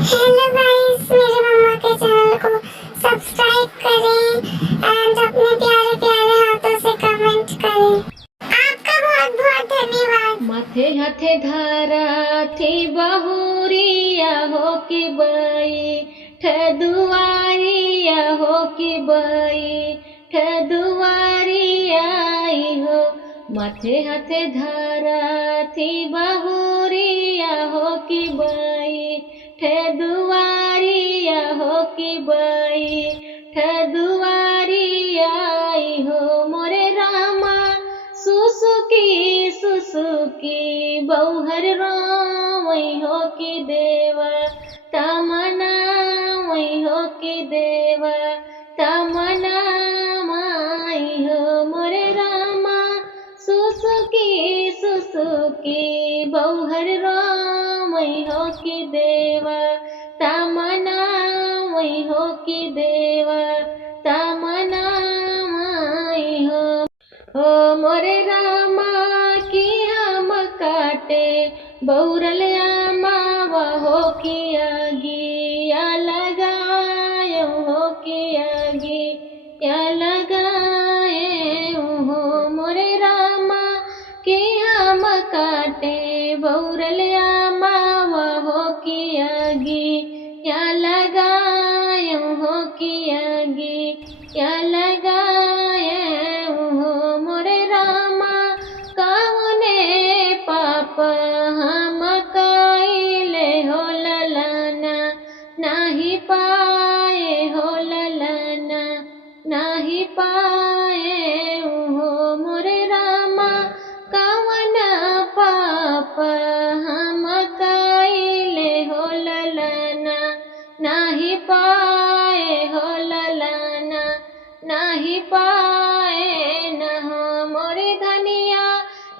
Hello guys, मेरे मम्मा के channel को सब्सक्राइब करें एंड अपने प्यारे प्यारे हाथों से कमेंट करें। आपका बहुत बहुत धन्यवाद। माथे हाथे धारा थी बहुरिया हो कि बई ठदुआरिया हो कि बई ठदुआरिया हो। माथे हाथे धारा थी बहुरिया हो कि बई ठदुआरिया हो कि बई ठदुआरिया हो। मोरे रामा सुसुकी सुसुकी बौहर रोई हो कि देवा तमना वही हो कि देवा तमना माई हो। मोरे रामा सुसुकी सुसुकी बौहर रोई हो कि देवा तमना वही हो कि देवा तमना माई हो। ओ मोरे रामा की हम काटे बौरल मावा हो कि आगिया लगाए हो कि आगिया लगाए हो। मोरे रामा की हम काटे बौरल मावा हो कि आगिया लगाए हो कि आगिया लगाए हो। मोरे रामा कौने पाप हम कइले हो ललना नाही पाए हो ललना नाही पाए हो। मोरे रामा कौन पाप हम कइले हो ललना नाही पाए हो ललना नाही पाए न हो। मोरे धनिया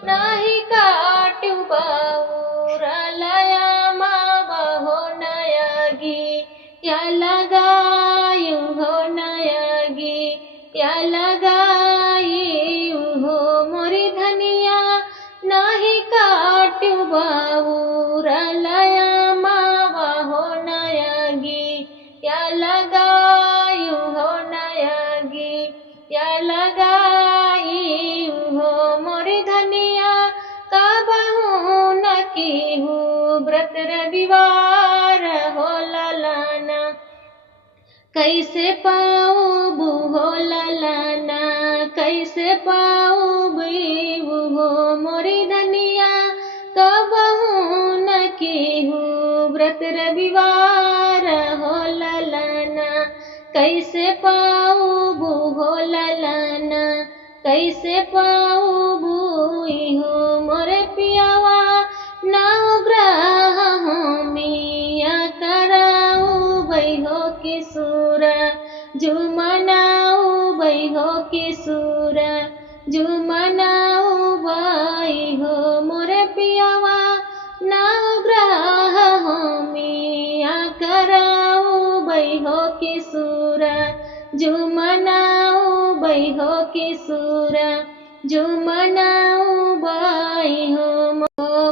नाही काटू बाऊरा लया मावा हो नयागी या लगायू हो नयागी या लगाई हो। मोरी धनिया नाही काटू बाऊरा लया मावा हो नयागी या लगायू हो नयागी या लगाई हो। मोरी धनिया कबहू न की हूँ व्रत रविवार हो ललाना कैसे पाऊबू हो ललाना कैसे पाऊबू हो। मोरी धनिया कबहू न की हूँ व्रत रविवार हो ललाना कैसे पाऊबू हो ललाना कैसे पाऊबू हो। मोरे पियावा नवग्रह हो मिया कराऊ बई हो कि सूरा जुमनाऊ बई हो कि सूरा जुमनाऊ बई हो। मोरे पियावा नवग्रह हो मिया कराऊ बई हो कि सूरा जुमनाऊ बई हो कि सूरा जुमनाऊ बई हो।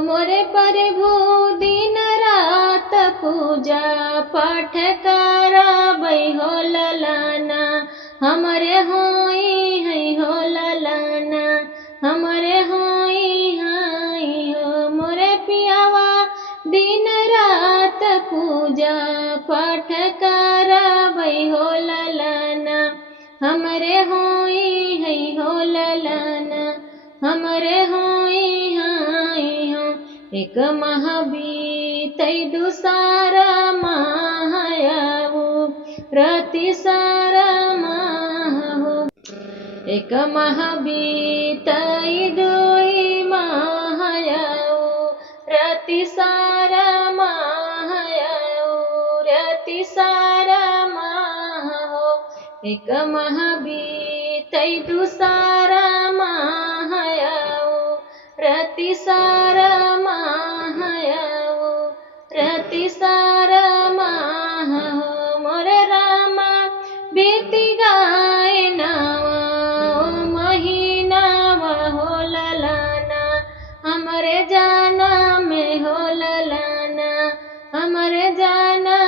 मोरे प्रभु दिन रात पूजा पाठ कराबई हो ललाना हमरे होई है हो ललाना हमरे होई है हो। मोरे पियावा दिन रात पूजा पाठ कराबई हो ललाना हमरे होई है हो ललाना हमरे होई है हो। एक माह बीतई दूसरा माह आऊ रति सारा माह हो। एक माह बीतई दुई माह आऊ रति सारा माह आऊ रति सारा माह हो। एक माह बीतई दूसरा माह आऊ रति सारा माह आऊ रति सारा माह हो। मोरे रामा बीती गाए नावा ओ महीनावा हो ललाना हमरे जाना में हो ललाना हमरे जाना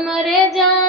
हमरे जान